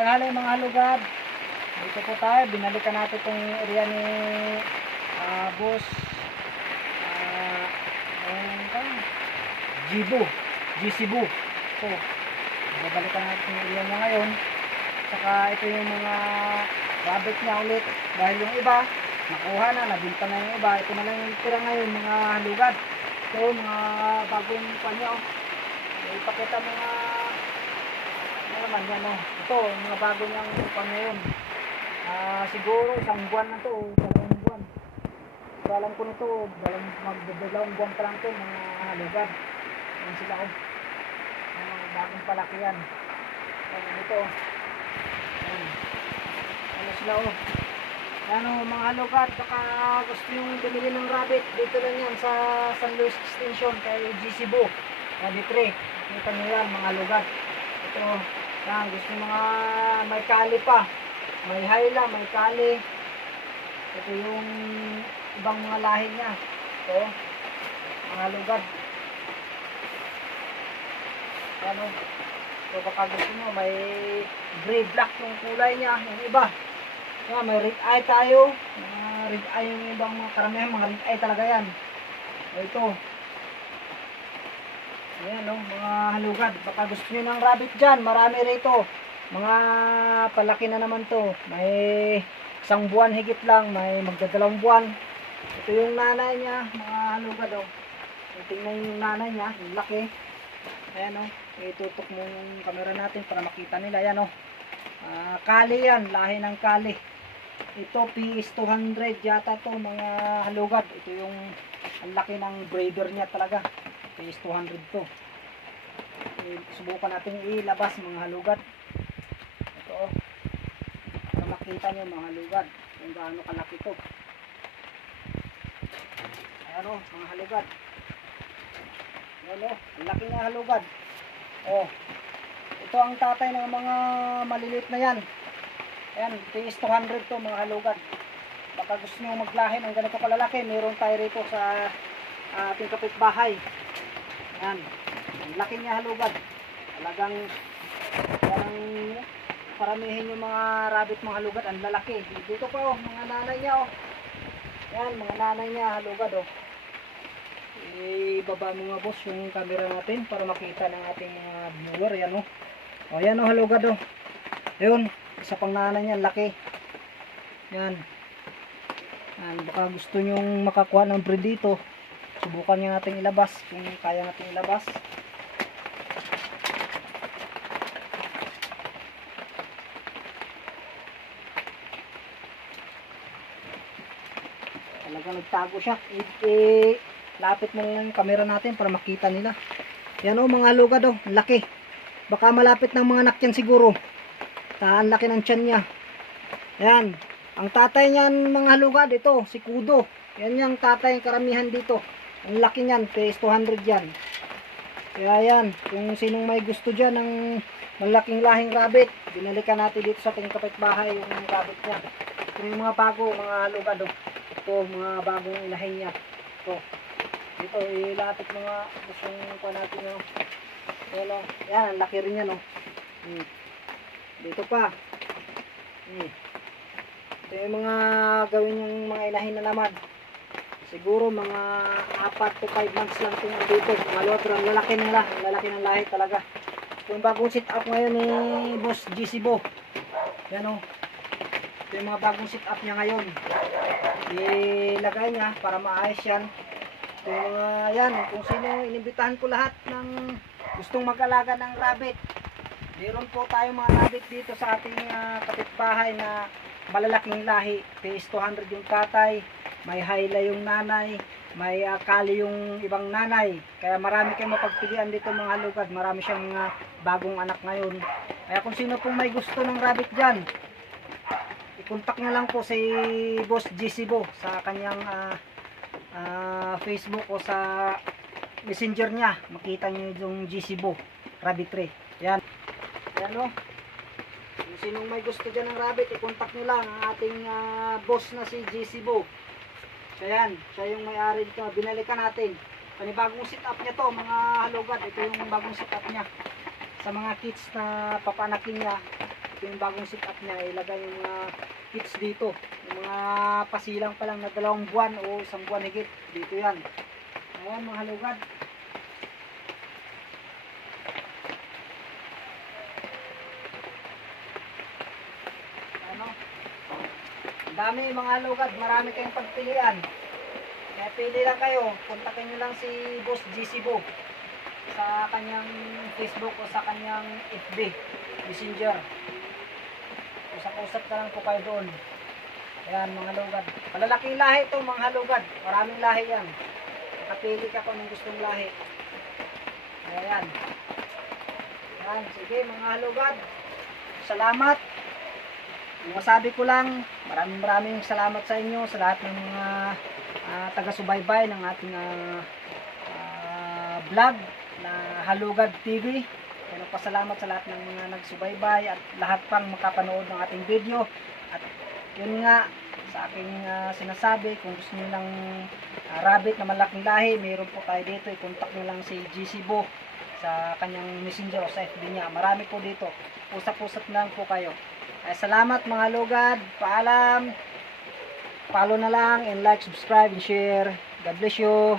tanghali mga halugad. Dito po tayo, binalikan natin itong area ni Boss Gisibo. So, babalikan natin yung area niya ngayon. Saka ito yung mga rabbit niya ulit. Dahil yung iba, nakuha na, nabinta na yung iba. Ito na lang yung tira ngayon mga halugad. So, mga bagong panyo. Ipakita mga ano naman yan, no? Ito, mga bago niyang panyo yun. Siguro isang buwan na to, dalawang buwan. So, alam ko nito, magdadalawang buwan pa lang to, mga halugad. Yan sila, oh. Bagong palaki yan. Ito, ano sila, oh. Ano, mga halugad, baka gusto yung bumili ng rabbit, dito lang yan sa San Luis Extension kay Gisibo. Rabbitry, kita nyo yan, mga halugad. Ito, yan, gusto mga may kali pa. May hayla, may kali. Ito yung ibang mga lahi niya. Ito, mga halugad. Ano, so baka gusto mo, may gray black yung kulay niya, yung iba. Yan, may red eye tayo. Red eye yung ibang mga karamihan, mga red eye talaga yan. Ito. Ayan, no, mga halugad. Baka gusto nyo ng rabbit dyan, marami rito. Mga palaki na naman to. May isang buwan higit lang, may magdadalawang buwan. Ito yung nanay niya, mga halugad, oh. Tingnan yung nanay niya, yung laki. Ayan, oh. Itutok mo yung camera natin para makita nila. Ayan, oh. Kali yan, lahi ng kali. Ito PS 200 yata to, mga halugad. Ito yung ang laki ng breeder niya talaga. PS 200 to. Subukan natin ilabas mga halugad. Ito, oh. Para makita nyo mga halugad kung gaano kalaki to. Ayan, oh, mga halugad. Ayan, oh, ang laki ng halugad. Oh, ito ang tatay ng mga maliliit na yan. Ayan, PS 200 to mga halugad. Baka gusto nyo maglahi ng ganito kalalaki, meron tayo rito sa ating kapitbahay. Ayan, ang laki niya halugad. Talagang parang paramihin yung mga rabbit mga halugad, ang lalaki. Dito pa, oh, mga nanay niya, oh. Ayan, mga nanay niya halugad, oh. Ibaba mo nga boss yung camera natin para makita ng ating mga viewer. Yan, oh. O yan, oh, halugad, oh. Ayun, isa pang nanay niya, laki. Yan. Yan, baka gusto nyong makakuha ng breed dito. Subukan nyo natin ilabas kung kaya natin ilabas. Talagang nagtago siya. Lapit mo lang yung camera natin para makita nila. Yan, oh, mga halugad, oh, laki. Baka malapit ng mga anak yan siguro. Ang laki ng tiyan niya. Yan. Ang tatay niyan mga halugad, ito, si Kudo. Yan yung tatay ng karamihan dito. Ang laki niyan, PS 200 yan. Kaya yan, kung sinong may gusto dyan ng malaking lahing rabbit, binalikan natin dito sa ating kapitbahay yung rabbit niya. Ito yung mga bago, mga halugad, oh. Ito, mga bagong lahi niya. Ito. Dito, ilapit mga gustong pa natin, oh. Yan, oh. Yan, ang laki rin yan, oh. Dito pa. Ito yung mga gawin yung mga inahin na naman. Siguro mga 4 to 5 months lang itong dito. Mga pero ang lalaki nila. Ang lalaki ng lahi talaga. Ito yung bagong sit up ngayon ni Boss Gisibo. Yan, oh. Ito yung mga bagong sit up niya ngayon. Ilagay niya para maayos yan. Ito yung mga yan. Kung sino, inibitahan ko lahat ng gustong mag-alaga ng rabbit. Meron po tayo mga rabbit dito sa ating kapitbahay na malalaking lahi. PS 200 yung tatay, may hayla yung nanay, may kali yung ibang nanay. Kaya marami kayong mapagpilian dito mga halugad. Marami siyang mga bagong anak ngayon. Kaya kung sino pong may gusto ng rabbit dyan, i-contact nyo lang po si Boss Gisibo sa kanyang Facebook o sa messenger niya. Makita nyo yung Gisibo Rabbitry. Yan. Yan, oh. Kung sinong may gusto dyan ng rabbit, i-contact nyo lang ang ating boss na si Gisibo. Siya yan. Siya yung may-ari dito. Binalikan natin. Panibagong sit up niya to mga halugad. Ito yung bagong sit up niya. Sa mga kids na papanakin niya. Ito yung bagong sit up niya, ilagay yung mga kits dito. Yung mga pasilang pa lang na 2 buwan o 1 buwan higit, dito yan. Ayan mga halugad. Ano? Ang dami mga halugad, marami kayong pagpilian. Kaya pili lang kayo, kontakin nyo lang si Boss GC Bo sa kanyang Facebook o sa kanyang FB Messenger. Usap-usap na lang po kayo doon. Ayan mga halugad. Malalaking lahi ito mga halugad. Maraming lahi yan. Nakapili ka kung anong gustong lahi. Ayan. Ayan. Sige mga halugad. Salamat. Yung masabi ko lang, maraming salamat sa inyo, sa lahat ng mga taga-subaybay ng ating vlog na Halugad TV. Kaya nagpasalamat sa lahat ng mga nagsubaybay at lahat pang makapanood ng ating video. At yun nga, sa aking sinasabi, kung gusto nyo ng rabbit na malaking lahi, mayroon po tayo dito. I-contact nyo lang si GC Bo sa kanyang messenger o sa FB niya. Marami po dito. Usap-usap na lang po kayo. Ay, salamat mga halugad. Paalam. Follow na lang and like, subscribe, and share. God bless you.